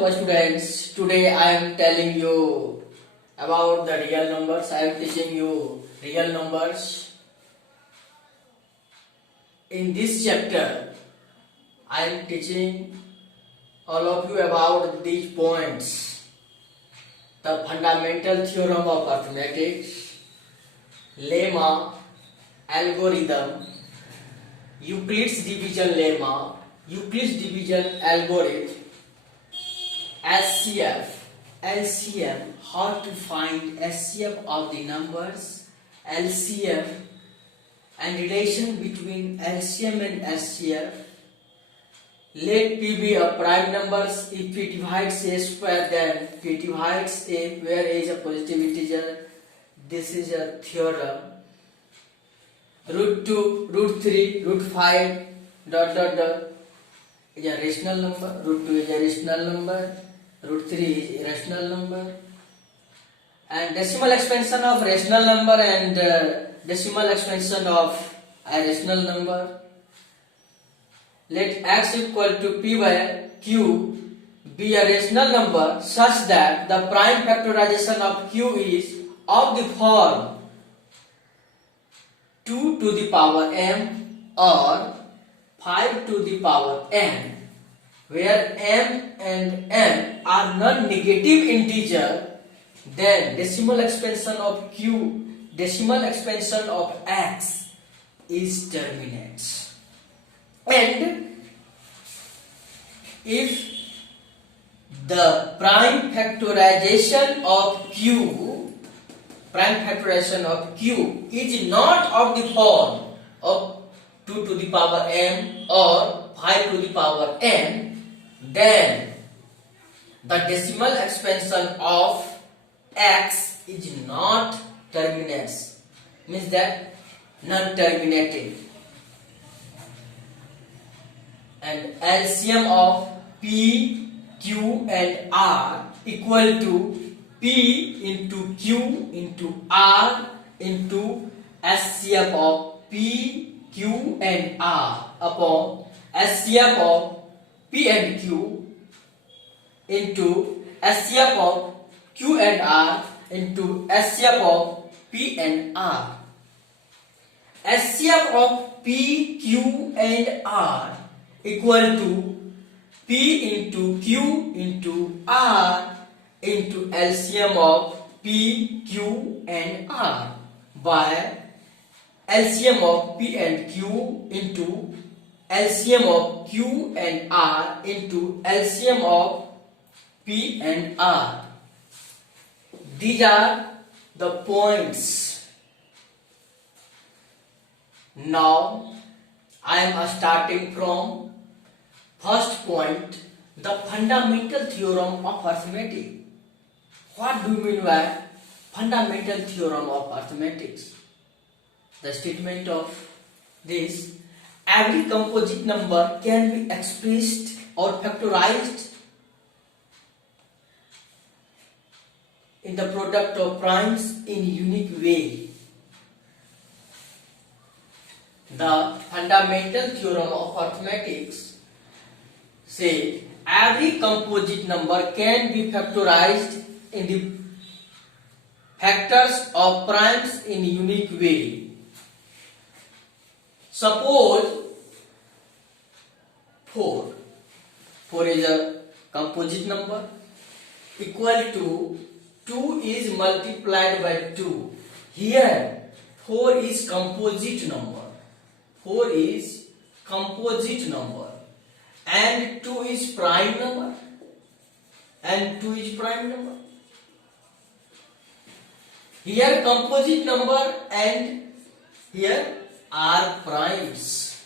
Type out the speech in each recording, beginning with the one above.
Hello students, today I am telling you about the real numbers. I am teaching you real numbers. In this chapter, I am teaching all of you about these points. The fundamental theorem of arithmetic, lemma, algorithm, Euclid's division lemma, Euclid's division algorithm, LCM, how to find LCM of the numbers, LCM and relation between LCM and SCF. Let P be a prime numbers. If P divides A square, then P divides A, where A is a positive integer. This is a theorem. Root 2, root 3, root 5, dot is a rational number. Root 2 is a rational number. Root 3 is a rational number. And decimal expansion of rational number and decimal expansion of a rational number. Let x equal to p by q be a rational number such that the prime factorization of q is of the form 2 to the power m or 5 to the power n, where m and n are non-negative integer. Then decimal expansion of q, decimal expansion of x is terminates. And if the prime factorization of q is not of the form of 2 to the power m or 5 to the power n, then the decimal expansion of x is not terminates, means that non-terminating. And LCM of P, Q and R equal to P into Q into R into SCF of P, Q and R upon SCF of P and Q into SCF of Q and R into SCF of P and R. SCF of P, Q and R equal to P into Q into R into LCM of P, Q and R by LCM of P and Q into LCM of Q and R into LCM of P and R. These are the points. Now I am starting from first point, the fundamental theorem of arithmetic. What do you mean by fundamental theorem of arithmetic? The statement of this: every composite number can be expressed or factorized in the product of primes in unique way. The fundamental theorem of arithmetic say every composite number can be factorized in the factors of primes in unique way. Suppose 4 is a composite number equal to 2 is multiplied by 2. Here 4 is composite number. 4 is composite number and 2 is prime number and 2 is prime number. Here composite number and here are primes.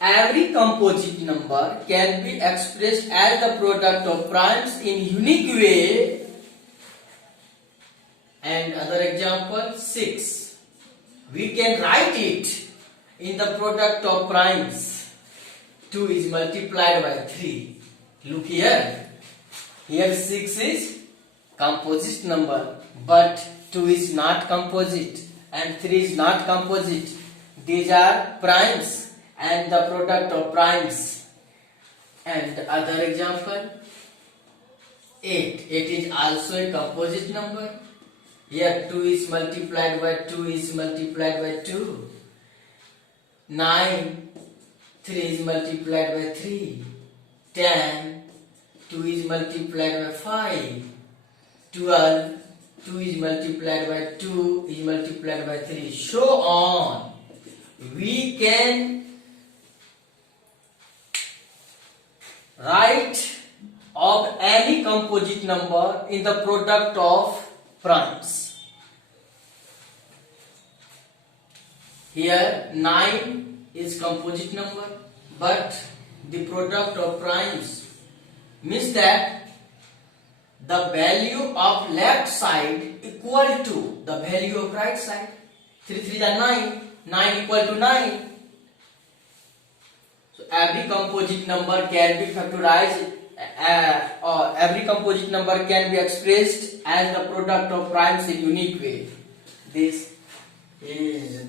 Every composite number can be expressed as the product of primes in unique way. And other example 6. We can write it in the product of primes. 2 is multiplied by 3. Look here. Here 6 is composite number, but 2 is not composite and 3 is not composite. These are primes and the product of primes. And the other example, 8. 8 is also a composite number. Here 2 is multiplied by 2 is multiplied by 2. 9, 3 is multiplied by 3. 10, 2 is multiplied by 5. 12, 2 is multiplied by 2 is multiplied by 3. So on. We can write of any composite number in the product of primes. Here 9 is composite number, but the product of primes means that the value of left side equal to the value of right side. 3 3 are 9. 9 equal to 9. So every composite number can be factorized, or every composite number can be expressed as the product of primes in unique way. This is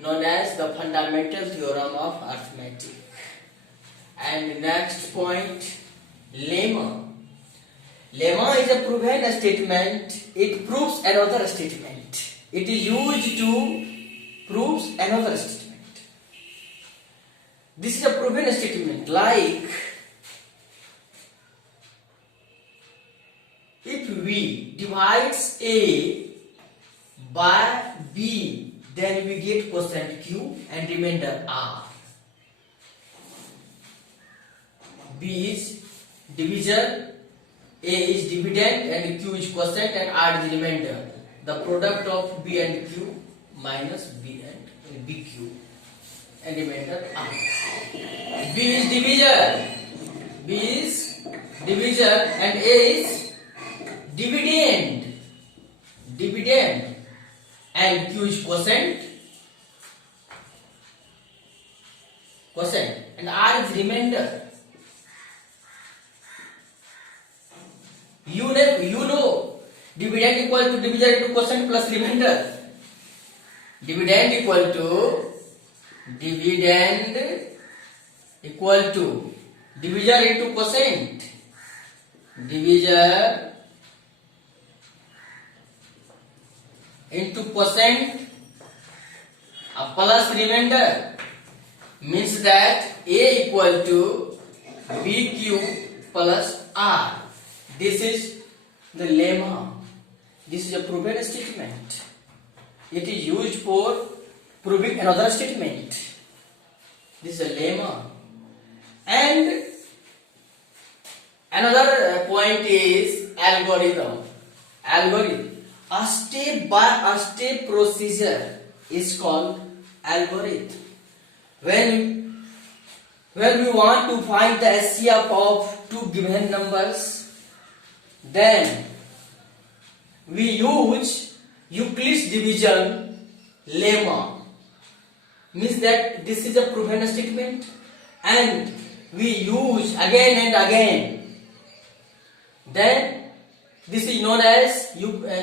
known as the fundamental theorem of arithmetic. And next point, lemma. Lemma is a proven statement. It proves another statement. It is used to prove another statement. This is a proven statement, like if we divide A by B, then we get quotient Q and remainder R. B is divisor, A is dividend, and Q is quotient, and R is remainder. The product of B and Q minus B and BQ, and remainder R. B is divisor, B is divisor, and A is dividend, and Q is quotient, and R is remainder. You know, dividend equal to divisor into quotient plus remainder. Dividend equal to divisor into quotient. Divisor into quotient plus remainder means that A equal to BQ plus R. This is the lemma. This is a proven statement. It is used for proving another statement. This is a lemma. And another point is algorithm. A step by step procedure is called algorithm. When we want to find the HCF of two given numbers, then we use Euclid's division lemma. Means that this is a proven statement, and we use again and again. Then this is known as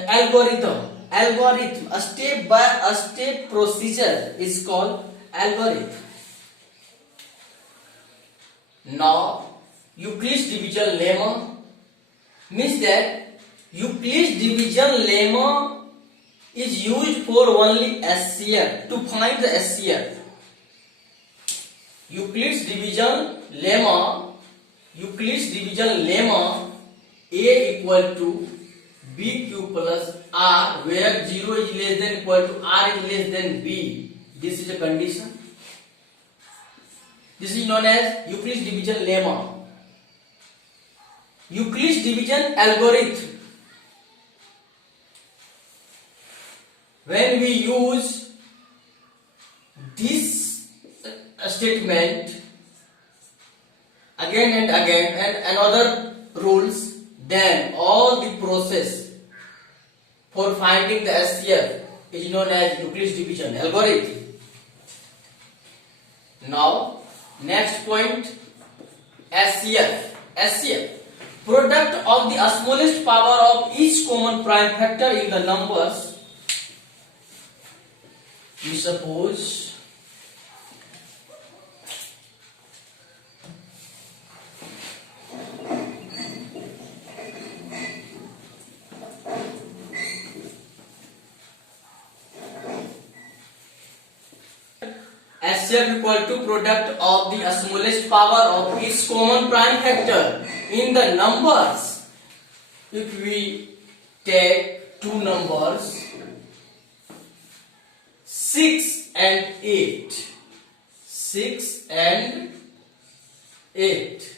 algorithm. A step by step procedure is called algorithm. Now Euclid's division lemma means that Euclid's division lemma is used for only HCF, to find the HCF. Euclid's division lemma, A equal to BQ plus R, where 0 is less than equal to R is less than B. This is a condition. This is known as Euclid's division lemma. Euclid's division algorithm. When we use this statement again and again and other rules, then all the process for finding the HCF is known as Euclid's division algorithm. Now, next point, HCF. Product of the smallest power of each common prime factor in the numbers. We suppose LCM equal to product of the smallest power of its common prime factor in the numbers. If we take two numbers 6 and 8, 6 and 8,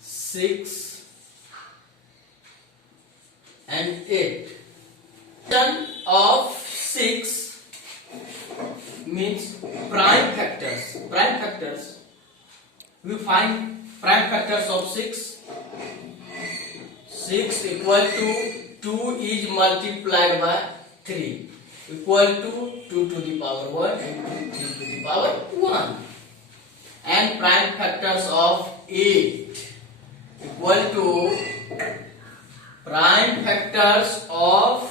6 and 8. Function of 6 means prime factors. Prime factors. We find prime factors of 6. 6 equal to 2 is multiplied by 3 equal to 2 to the power 1 and 3 to the power 1. And prime factors of 8 equal to prime factors of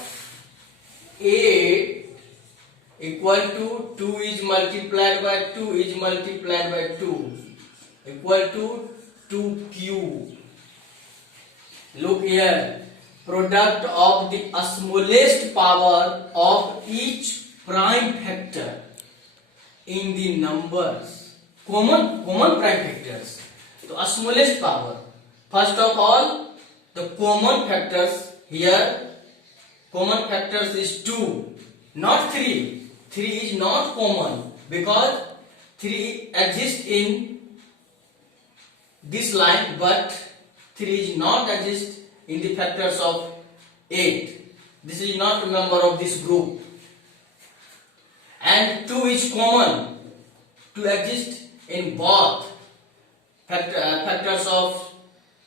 8 equal to 2 is multiplied by 2 is multiplied by 2 equal to 2 cube. Look here, product of the smallest power of each prime factor in the numbers, common prime factors. So smallest power, first of all the common factors. Here common factors is 2, not 3. 3 is not common because 3 exists in this line, but 3 is not exist in the factors of 8. This is not a member of this group. And 2 is common to exist in both factors of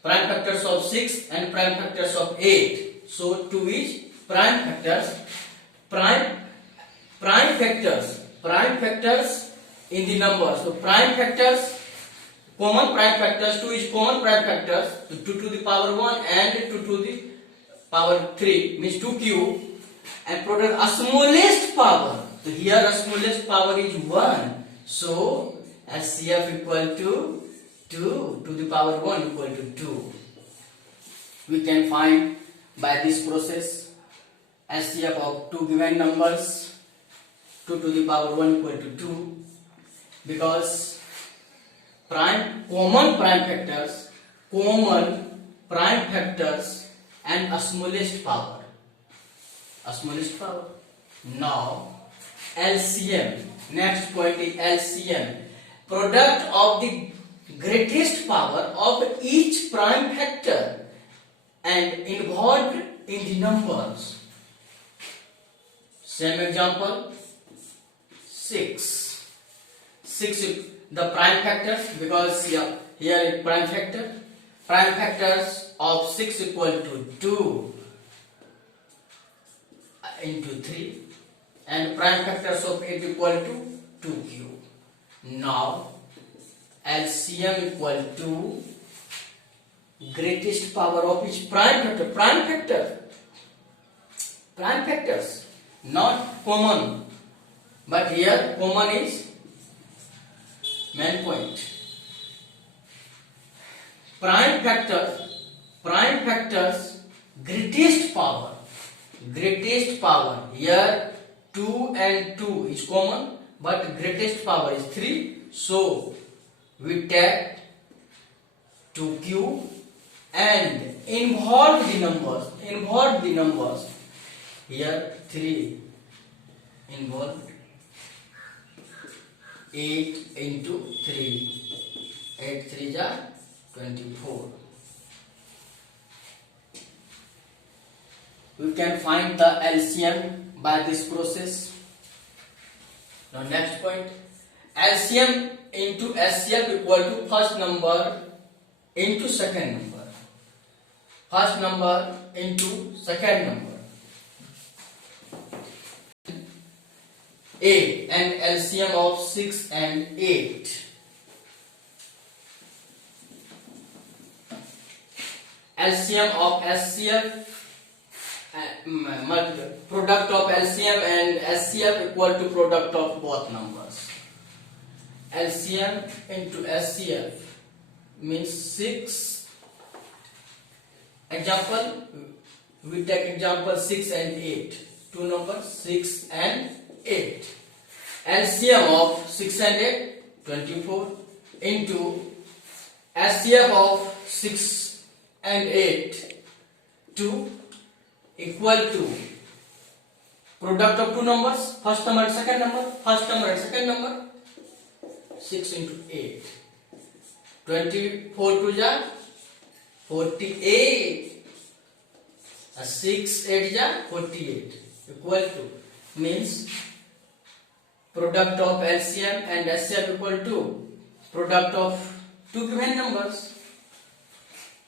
prime factors of 6 and prime factors of 8. So 2 is prime factors. Prime factors in the numbers. So prime factors, common prime factors, 2 is common prime factors, so 2 to the power 1 and 2 to the power 3 means 2 cube, and product smallest power. So here smallest power is 1. So SCF equal to 2 to the power 1 equal to 2. We can find by this process SCF of two given numbers, 2 to the power 1 equal to 2, because common prime factors and smallest power. Now LCM, next point is LCM, product of the greatest power of each prime factor and involved in the numbers. Same example, 6 is the prime factors, because here is prime factor. Prime factors of 6 equal to 2 into 3, and prime factors of 8 equal to 2 cube. Now LCM equal to greatest power of each prime factor. Prime factors, not common, but here common is main point. Prime factors greatest power. Here 2 and 2 is common, but greatest power is 3. So we take 2 cube and involve the numbers. Here 3 involved, 8 into 3, 8 3 are 24. We can find the LCM by this process. Now next point, LCM into SCF equal to first number into second number. First number into second number. 8 and LCM of 6 and 8. LCM of SCF, product of LCM and SCF equal to product of both numbers. LCM into SCF means 6. Example, we take example 6 and 8. Two numbers 6 and 8. LCM of 6 and 8, 24 into LCM of 6 and 8 2 equal to product of two numbers, first number and second number, first number and second number, 6 into 8, 24 to ja 48, 6 8 ja 48 equal to means product of LCM and SCM equal to product of two given numbers.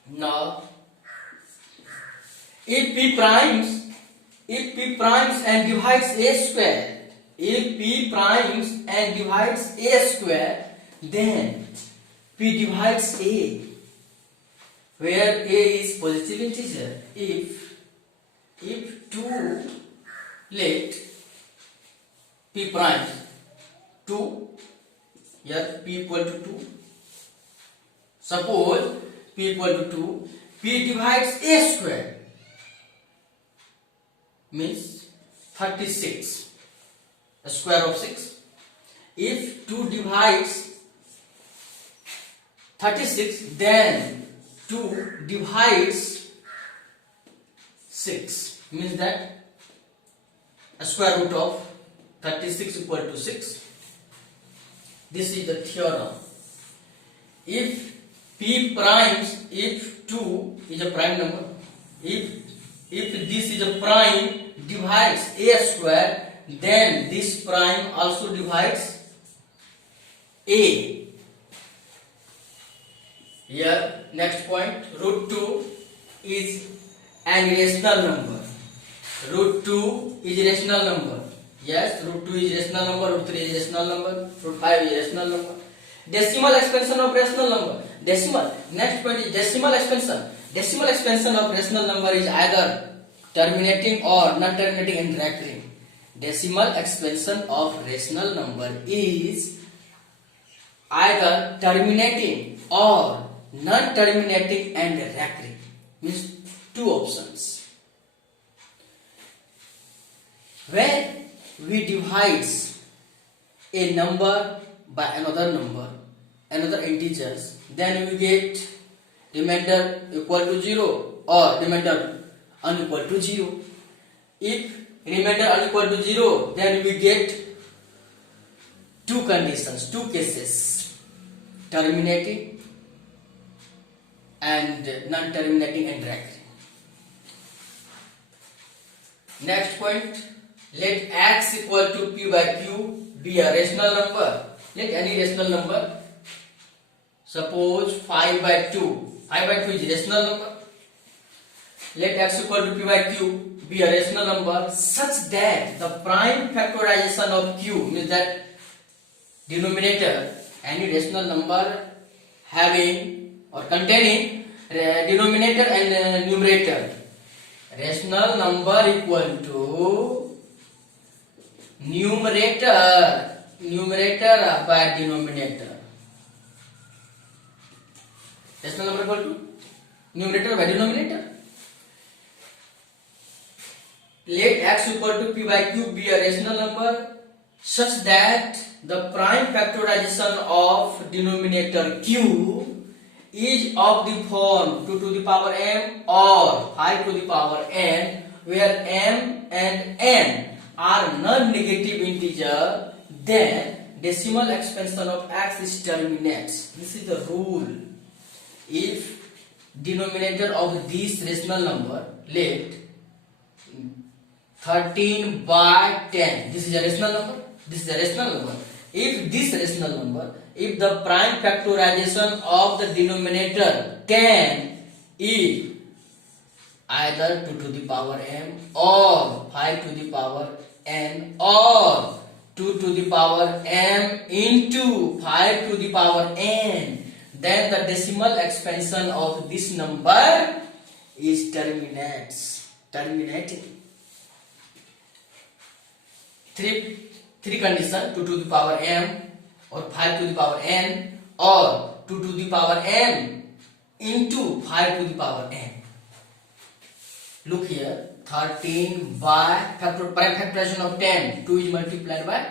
Now if P primes and divides A square, if P primes and divides A square, then P divides A, where A is positive integer. If 2, let P prime 2, here P equal to 2. Suppose P equal to 2, P divides A square, means 36, a square of 6. If 2 divides 36, then 2 divides 6, means that a square root of 36 equal to 6. This is the theorem. If P primes, if 2 is a prime number, if this is a prime divides A square, then this prime also divides A. Here next point, root 2 is an irrational number. Root 2 is rational number. Yes, root 2 is rational number, root 3 is rational number, root 5 is rational number. Decimal expansion of rational number. Next point is decimal expansion. Decimal expansion of rational number is either terminating or non-terminating and recurring. Decimal expansion of rational number is either terminating or non-terminating and recurring. Means two options. When we divide a number by another number, another integers, then we get remainder equal to 0 or remainder unequal to 0. If remainder unequal to 0, then we get two conditions, two cases, terminating and non-terminating and recurring. Next point, let x equal to p by q be a rational number. Let any rational number, suppose 5 by 2. 5 by 2 is a rational number. Let x equal to p by q be a rational number such that the prime factorization of q, means that denominator, any rational number having or containing denominator and numerator. Rational number equal to numerator by denominator. Rational number equal to numerator by denominator. Let x equal to p by q be a rational number such that the prime factorization of denominator q is of the form 2 to the power m or 5 to the power n, where m and n are non-negative integer, then decimal expansion of x is terminates. This is the rule. If denominator of this rational number, let 13 by 10, this is a rational number, this is a rational number. If this rational number, if the prime factorization of the denominator 10 is either 2 to the power m or 5 to the power n or 2 to the power m into 5 to the power n, then the decimal expansion of this number is terminating. Three conditions: 2 to the power m or 5 to the power n or 2 to the power m into 5 to the power n. Look here, 13 by prime factorization of 10, 2 is multiplied by